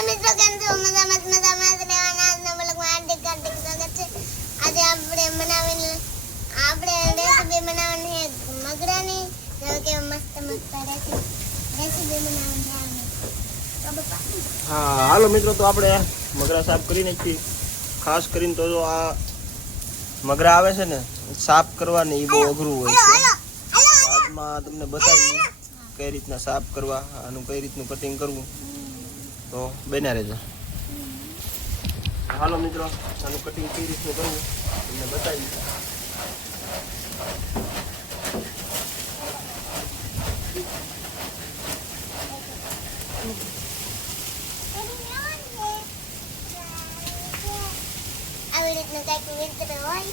Hello મિત્રો, કેમ છો? મજામાં રહેવાના. આજના બ્લોગમાં હાર્દિક સ્વાગત છે. આજે આપણે રેસીપી બનાવવાની છે મગરાની. જો કે મસ્ત રેસીપી બનાવવાની છે. હા હાલો મિત્રો, તો આપણે મગરા સાફ કરી નાખી. ખાસ કરીને તો જો આ મગરા આવે છે ને સાફ કરવાની એ બહુ અઘરું હોય છે. બાદમાં તમને બતાવી કઈ રીતના સાફ કરવા, આનું કઈ રીતનું કટિંગ કરવું, તો બન્યા રહેજો. હાલો મિત્રો, આનું કટિંગ કઈ રીતનું કરવું તમને બતાવી. આવી રીતનું કંઈક વિતર હોય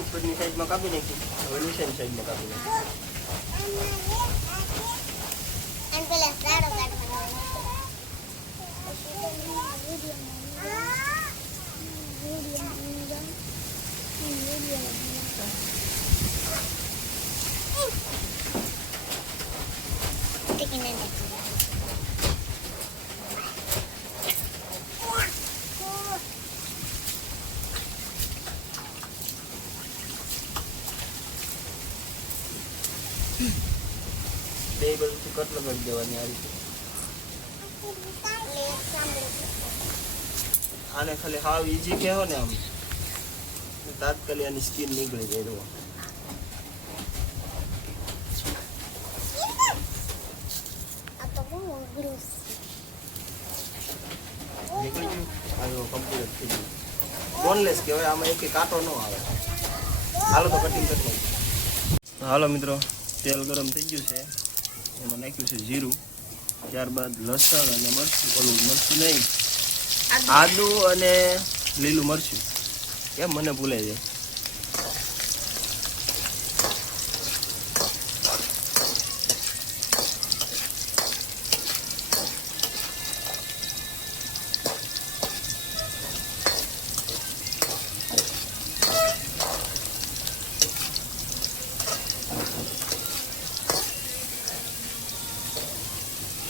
ઉપરની સાઈડમાં કાપી નાખી, હવે નીચેની સાઈડમાં કાપી નાખી. અને પેલા સારો કાઢવાનો. બે બાજુથી કટ લગાડી દેવાની આ રીતે. આને ખાલી હાવ ઈઝી કહેવો ને, આમ તાત્કાલિક આની સ્કિન નીકળી જાય. જુઓ નીકળી ગયું. આ કમ્પ્લીટ થઈ ગયું. બોનલેસ કહેવાય, આમાં એક કાંટો ન આવે. હાલો તો કટિંગ કરી લઈએ. હાલો મિત્રો, તેલ ગરમ થઈ ગયું છે, એમાં નાખ્યું છે જીરું, ત્યારબાદ લસણ અને મરચું, ઓલું મરચું નહીં, આદુ અને લીલું મરચું. કેમ મને ભૂલાઈ જાય.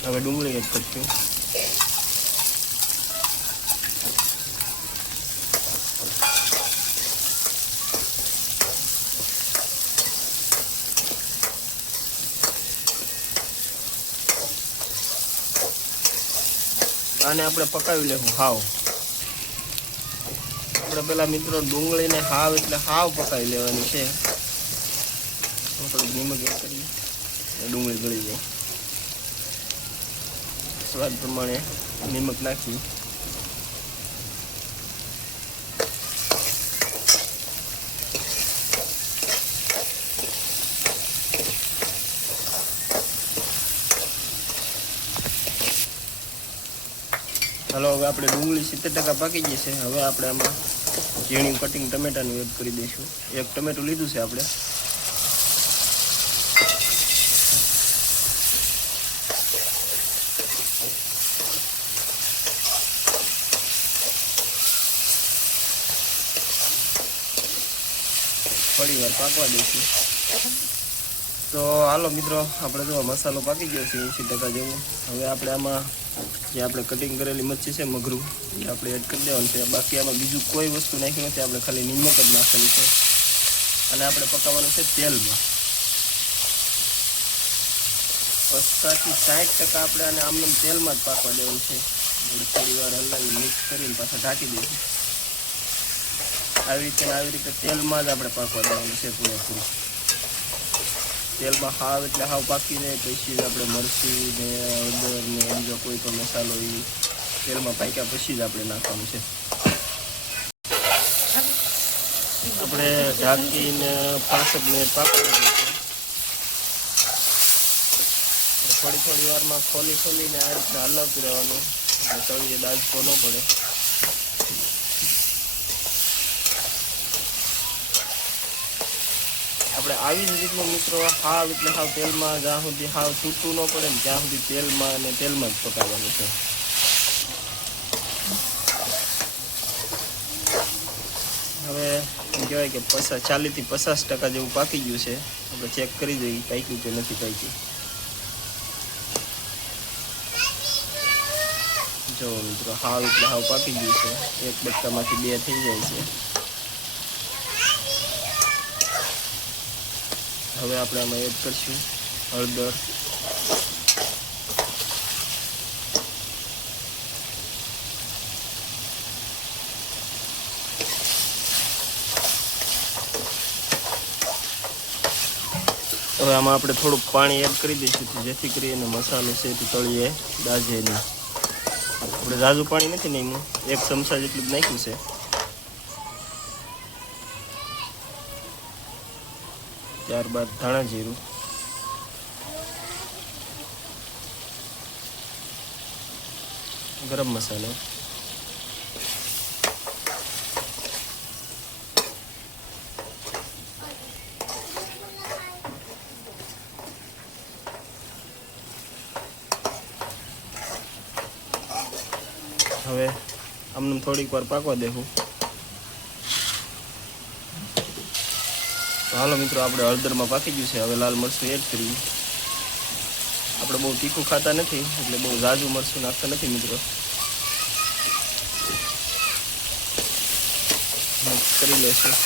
હવે ડુંગળી એડ કરશું. આને આપણે પકાવી લેવું હાવ. આપણે પેલા મિત્રો ડુંગળીને હાવ એટલે હાવ પકાવી લેવાની છે. થોડુંક નિમક એડ કરીએ, ડુંગળી ગળી જાય. સ્વાદ પ્રમાણે નિમક નાખી. હાલો, હવે આપણે ડુંગળી 70% પાકી ગઈ છે. હવે આપણે આમાં ઝીણી કટિંગ ટમેટાનું એડ કરી દઈશું. એક ટમેટું લીધું છે આપણે. થોડી વાર પાકવા દઈશું. તો હાલો મિત્રો, આપણે જો મસાલો પાકી ગયો છે 80% જેવું. હવે આપણે આમાં જે આપણે કટિંગ કરેલી મરચી છે મગરું, એ આપણે એડ કરી દેવાનું છે. બાકી આમાં બીજું કોઈ વસ્તુ નાખી નથી, આપણે ખાલી નિમક જ નાખેલી છે. અને આપણે પકાવવાનું છે તેલમાં. 50 થી 60% આપણે આને આમનામ તેલમાં જ પાકવા દેવાનું છે. થોડી વાર હલાવી મિક્સ કરીને પાછા ઢાંકી દઈશું. આવી રીતે તેલમાં જ આપણે પાકવા દેવાનું છે પૂરેપૂરું. તેલમાં હાવ એટલે હાવ પાકી જાય પછી જ આપણે મરચી ને હળદર ને બીજો કોઈ પણ મસાલો એ તેલમાં પાક્યા પછી જ આપણે નાખવાનું છે. આપણે ઢાંકીને 5 મિનિટ પાકવાનું છે. થોડી વારમાં ખોલીને આ રીતના હલાવતું રહેવાનું, એટલે તળીએ દાજકો ન પડે. આપણે આવી જ રીતનું મિત્રો હાવ એટલે હાવ તેલમાં જ્યાં સુધી હાવ છૂટું ન પડે ને ત્યાં સુધી તેલમાં જ પકાવવાનું છે. હવે કહેવાય કે 40 થી 50% જેવું પાકી ગયું છે. આપણે ચેક કરી દઈએ પાક્યું કે નથી પાક્યું. જો મિત્રો હાવ એટલે હાવ પાકી ગયું છે, એક બટકામાંથી બે થઈ જાય છે. હવે આપણે આમાં એડ કરશું હળદર, હવે આમાં આપણે થોડુંક પાણી એડ કરી દઈશું જેથી કરીને મસાલો છે તે તળીએ દાજે નહીં. આપણે ઝાઝું પાણી નથી નાખ્યું, 1 ચમચા જેટલું જ નાખ્યું છે. ત્યારબાદ ધાણા જીરું, ગરમ મસાલો, હવે આમને થોડીક વાર પાકવા દેવું. તો હાલો મિત્રો, આપણે હળદરમાં પાકી ગયું છે. હવે લાલ મરચું એડ કરીએ. આપણે બહુ તીખું ખાતા નથી એટલે બહુ ઝાઝું મરચું નાખતા નથી મિત્રો. મિક્સ કરી લેશું.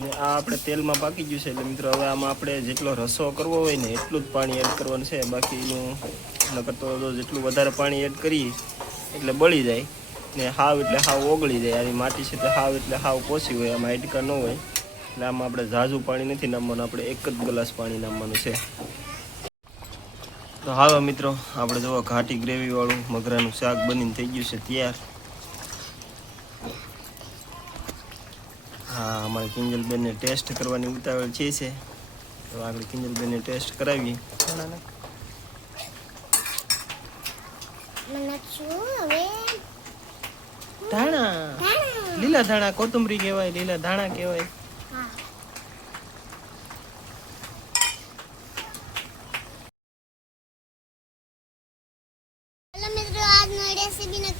ને આ આપણે તેલમાં પાકી ગયું છે એટલે મિત્રો હવે આમાં આપણે જેટલો રસો કરવો હોય ને એટલું જ પાણી એડ કરવાનું છે. બાકીનું નકર તો જેટલું વધારે પાણી એડ કરીએ એટલે બળી જાય ને હાવ એટલે હાવ ઓગળી જાય. આની માટી છે તે હાવ એટલે હાવ પોસી હોય, આમાં હાડકા ન હોય. એટલે આમાં આપણે ઝાઝું પાણી નથી નાખવાનું, આપણે 1 જ ગ્લાસ પાણી નાખવાનું છે. તો હાલો મિત્રો, આપણે જો ઘાટી ગ્રેવીવાળું મગરાનું શાક બનીને થઈ ગયું છે તૈયાર. હા, અમારે કિંજલબેનને ટેસ્ટ કરવાની ઉતાવળ છે. તો આગળ કિંજલબેનને ટેસ્ટ કરાવીએ. ધાણા, લીલા ધાણા, કોથમરી કહેવાય, લીલા ધાણા કહેવાય. હેલો મિત્રો, આજનો રેસીપીનો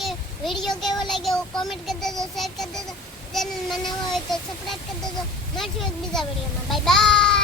વિડીયો કેવો લાગ્યો કોમેન્ટ કરી દેજો, શેર કરી દેજો. ચેનલ માં નવા હોય તો સબસ્ક્રાઇબ કરી દેજો. મળશું એક બીજા વિડીયોમાં. Bye bye.